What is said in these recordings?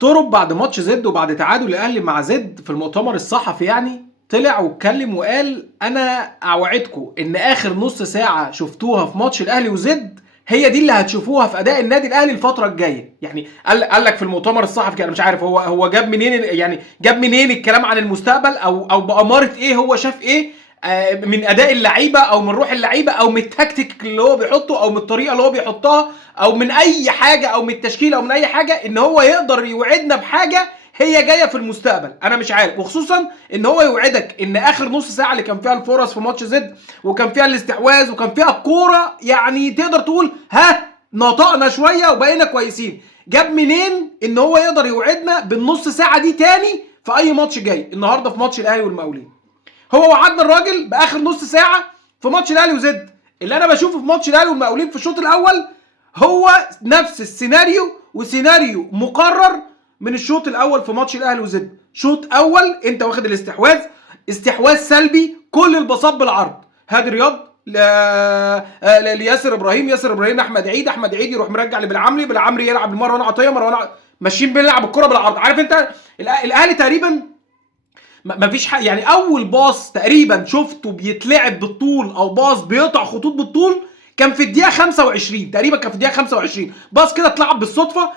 ترب بعد ماتش زد وبعد تعادل الاهلي مع زد في المؤتمر الصحفي يعني طلع واتكلم وقال انا اوعدكم ان اخر نص ساعه شفتوها في ماتش الاهلي وزد هي دي اللي هتشوفوها في اداء النادي الاهلي الفتره الجايه. يعني قال لك في المؤتمر الصحفي كده، مش عارف هو جاب منين، يعني جاب منين الكلام عن المستقبل او باماره ايه هو شاف ايه من اداء اللعيبه او من روح اللعيبه او من التكتيك اللي هو بيحطه او من الطريقه اللي هو بيحطها او من اي حاجه او من التشكيل او من اي حاجه، ان هو يقدر يوعدنا بحاجه هي جايه في المستقبل. انا مش عارف، وخصوصا ان هو يوعدك ان اخر نص ساعه اللي كان فيها الفرص في ماتش زد وكان فيها الاستحواذ وكان فيها الكوره، يعني تقدر تقول نطقنا شويه وبقينا كويسين. جاب منين ان هو يقدر يوعدنا بالنص ساعه دي تاني في اي ماتش جاي؟ النهارده في ماتش الاهلي والمقاولين هو وعدنا الراجل باخر نص ساعه في ماتش الاهلي وزد. اللي انا بشوفه في ماتش الاهلي والمقاولين في الشوط الاول هو نفس السيناريو وسيناريو مقرر من الشوط الاول في ماتش الاهلي وزد. شوط اول انت واخد استحواذ سلبي، كل الباصات بالعرض، هادي رياض لياسر ابراهيم احمد عيد يروح مرجع بالعمري يلعب لمروان عطيه، ماشيين بنلعب الكره بالعرض. عارف انت الاهلي تقريبا مفيش حاجه، يعني اول باص تقريبا شفته بيتلعب بالطول او باص بيقطع خطوط بالطول كان في الدقيقه 25 تقريبا، كان في الدقيقه 25 باص كده اتلعب بالصدفه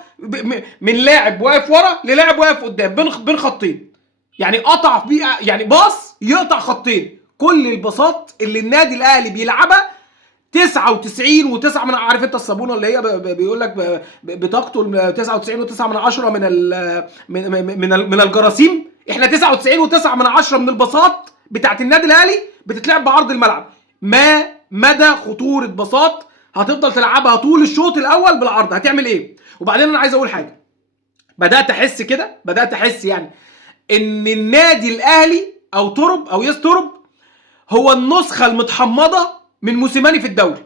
من لاعب واقف ورا للاعب واقف قدام بين خطين، يعني قطع بيه، يعني باص يقطع خطين. كل الباصات اللي النادي الاهلي بيلعبها 99 و9 من، عارف انت الصابونه اللي هي بيقول لك بتقتل 99 و9 من الجراثيم، احنا 99 و9 من الباصات بتاعت النادي الاهلي بتتلعب بعرض الملعب. ما مدى خطوره باصات هتفضل تلعبها طول الشوط الاول بالعرض؟ هتعمل ايه؟ وبعدين انا عايز اقول حاجه، بدات احس يعني ان النادي الاهلي او ترب او ترب هو النسخه المتحمضه من موسيماني في الدوري.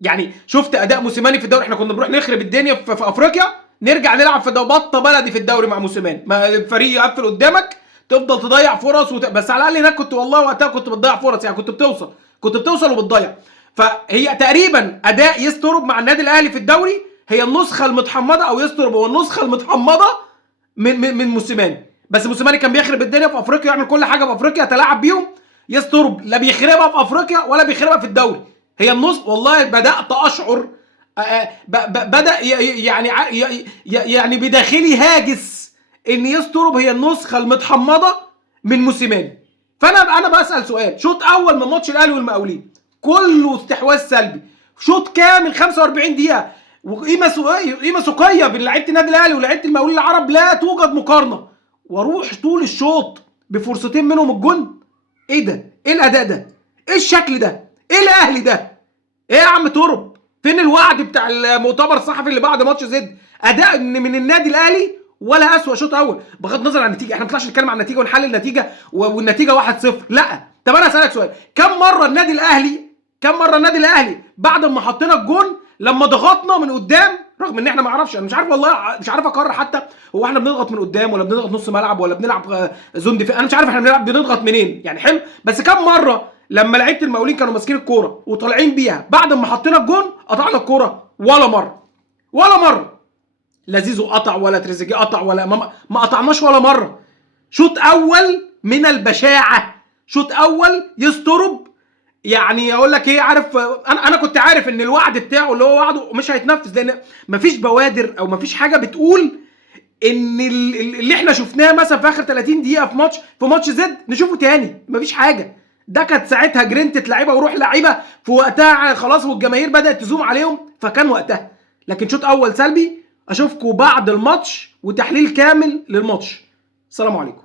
يعني شفت اداء موسيماني في الدوري؟ احنا كنا بنروح نخرب الدنيا في افريقيا، نرجع نلعب في بطه بلدي في الدوري مع موسيماني، ما الفريق يقفل قدامك تفضل تضيع فرص بس على الاقل هناك كنت والله وقتها كنت بتضيع فرص، يعني كنت بتوصل وبتضيع. فهي تقريبا اداء يسترب مع النادي الاهلي في الدوري هي النسخه المتحمضه، او يسترب هو النسخه المتحمضه من موسيماني. بس موسيماني كان بيخرب الدنيا في افريقيا، يعمل كل حاجه في افريقيا تلاعب بيهم. يسترب لا بيخربها في افريقيا ولا بيخربها في الدوري. هي النص والله بدات اشعر بدا يعني بداخلي هاجس ان يسترب هي النسخه المتحمضه من موسيماني. فانا بسال سؤال، شوط اول من ماتش الاهلي والمقاولين كله استحواذ سلبي، شوط كامل 45 دقيقه، وقيمه سوقيه بين لعيبه النادي الاهلي ولاعيبه المقاولين العرب لا توجد مقارنه، واروح طول الشوط بفرصتين منهم الجون. ايه ده؟ ايه الاداء ده؟ ايه الشكل ده؟ ايه الاهلي ده؟ ايه يا عم ترب؟ فين الوعد بتاع المؤتمر الصحفي اللي بعد ماتش زد؟ اداء من النادي الاهلي ولا اسوأ شوط اول، بغض النظر عن النتيجه، احنا ما بنطلعش نتكلم عن النتيجه ونحلل النتيجه والنتيجه 1-0، لا. طب انا اسالك سؤال، كم مره النادي الاهلي بعد ما حطينا الجون لما ضغطنا من قدام، رغم ان احنا ما اعرفش، انا مش عارف والله، مش عارف اقرر حتى هو احنا بنضغط من قدام ولا بنضغط نص ملعب ولا بنلعب زون دفاع، انا مش عارف احنا بنضغط منين يعني. حلو، بس كم مره لما لعيبه المقاولين كانوا ماسكين الكوره وطالعين بيها بعد ما حطينا الجون قطعنا الكوره؟ ولا مره. لا زيزو قطع ولا تريزيجيه قطع ولا ما قطعناش ولا مره. شوط اول من البشاعه، شوط اول يسترب. يعني اقول لك ايه، عارف، انا كنت عارف ان الوعد بتاعه اللي هو وعده مش هيتنفذ، لان مفيش بوادر او مفيش حاجه بتقول ان اللي احنا شفناه مثلا في اخر 30 دقيقه في ماتش زد نشوفه تاني. مفيش حاجه. ده كانت ساعتها جرينتة لعيبه وروح لعيبه في وقتها خلاص، والجماهير بدات تزوم عليهم، فكان وقتها. لكن شوط اول سلبي. اشوفكم بعد الماتش وتحليل كامل للماتش. السلام عليكم.